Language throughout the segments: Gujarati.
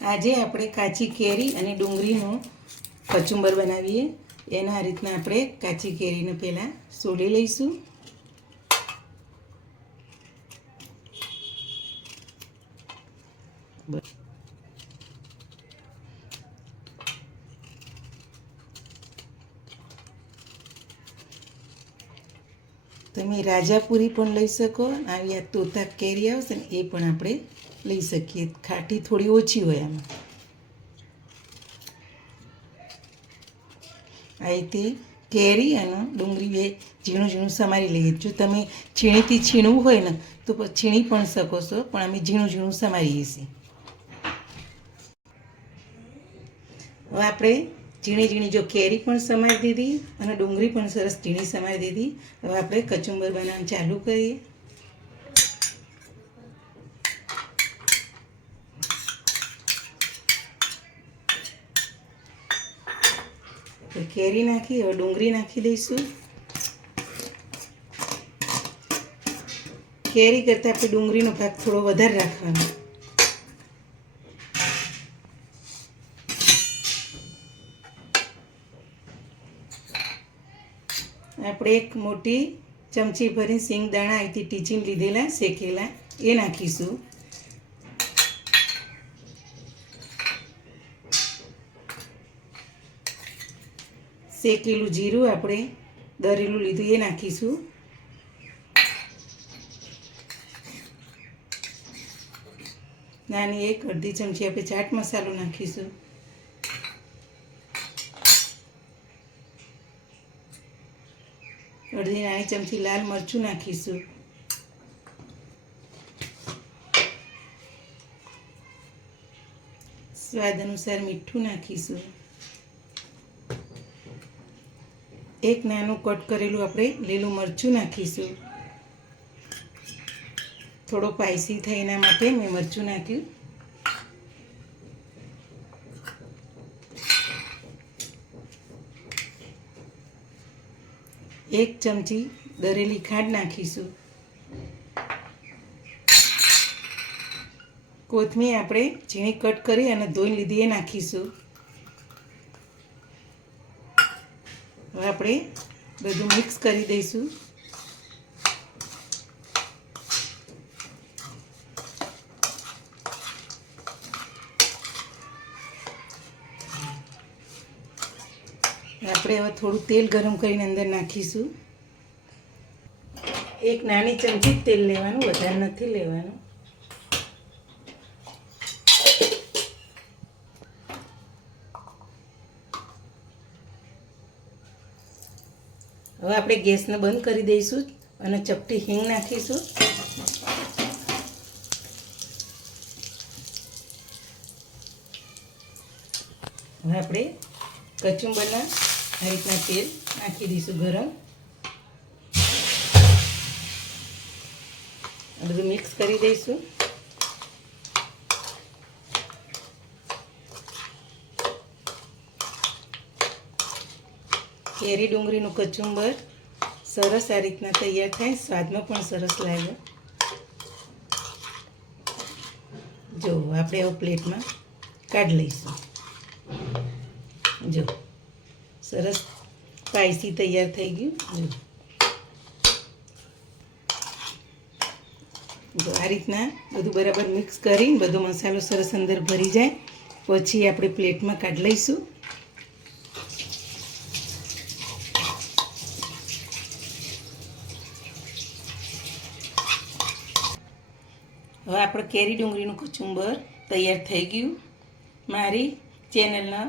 આજે આપણે કાચી કેરી અને ડુંગળીનું કચુંબર બનાવીએ. એના આ રીતના આપણે કાચી કેરીને પહેલાં સોલી લઈશું. તમે રાજાપુરી પણ લઈ શકો. આવી આ તોતા કેરી આવશે ને એ પણ આપણે લઈ શકીએ. ખાટી થોડી ઓછી હોય આમાં. આ રીતે કેરી અને ડુંગળી બે ઝીણું ઝીણું સમારી લઈએ. જો તમે છીણીથી છીણવું હોય ને તો છીણી પણ શકો છો, પણ અમે ઝીણું ઝીણું સમારીએ છીએ. હવે આપણે ઝીણી ઝીણી જો કેરી પણ સમારી દીધી અને ડુંગળી પણ સરસ ઝીણી સમારી દીધી. હવે આપણે કચુંબર બનાવવાનું ચાલુ કરીએ. કેરી નાખી, હવે ડુંગળી નાખી દઈશું. કેરી કરતાં આપણે ડુંગળીનો ભાગ થોડો વધારે રાખવાનો. આપણે એક મોટી ચમચી ભરી સિંગદાણા અહીંથી ટીચીને લીધેલા શેકેલા એ નાખીશું. શેકેલું જીરું આપણે દરેલું લીધું એ નાખીશું. નાની એક અડધી ચમચી આપણે ચાટ મસાલો નાખીશું. અડધી નાની ચમચી લાલ મરચું નાખીશું. સ્વાદ અનુસાર મીઠું નાખીશું. એક નાનું કટ કરેલું આપણે લીલું મરચું નાખીશું. થોડો સ્પાઈસી થાય એના માટે મેં મરચું નાખ્યું. એક ચમચી દરેલી ખાંડ નાખીશું. કોથમીર આપણે ઝીણી કટ કરી અને ધોઈ લીધી એ નાખીશું. હવે આપણે બધું મિક્સ કરી દઈશું. આપણે હવે થોડું તેલ ગરમ કરીને અંદર નાખીશું. એક નાની ચમચી તેલ લેવાનું, વધારે નથી લેવાનું. હવે આપણે ગેસને બંધ કરી દઈશું અને ચપટી હિંગ નાખીશું. હવે આપણે કચુંબરના આ રીતના તેલ નાખી દઈશું ગરમ. બધું મિક્સ કરી દઈશું. કેરી ડુંગળીનું કચુંબર સરસ આ રીતના તૈયાર થાય. સ્વાદમાં પણ સરસ લાગે. જો આપણે હવે પ્લેટમાં કાઢી લઈશું. જો સરસ સ્પાઈસી તૈયાર થઈ ગયું. જો આ રીતના બધું બરાબર મિક્સ કરી બધો મસાલો સરસ અંદર ભરી જાય પછી આપણે પ્લેટમાં કાઢી લઈશું. હવે આપણે કેરી ડુંગળીનું કચુંબર તૈયાર થઈ ગયું. મારી ચેનલના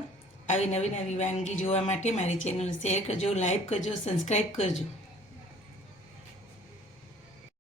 આવી નવી નવી વાનગી જોવા માટે મારી ચેનલને શેર કરજો, લાઈક કરજો, સબસ્ક્રાઈબ કરજો.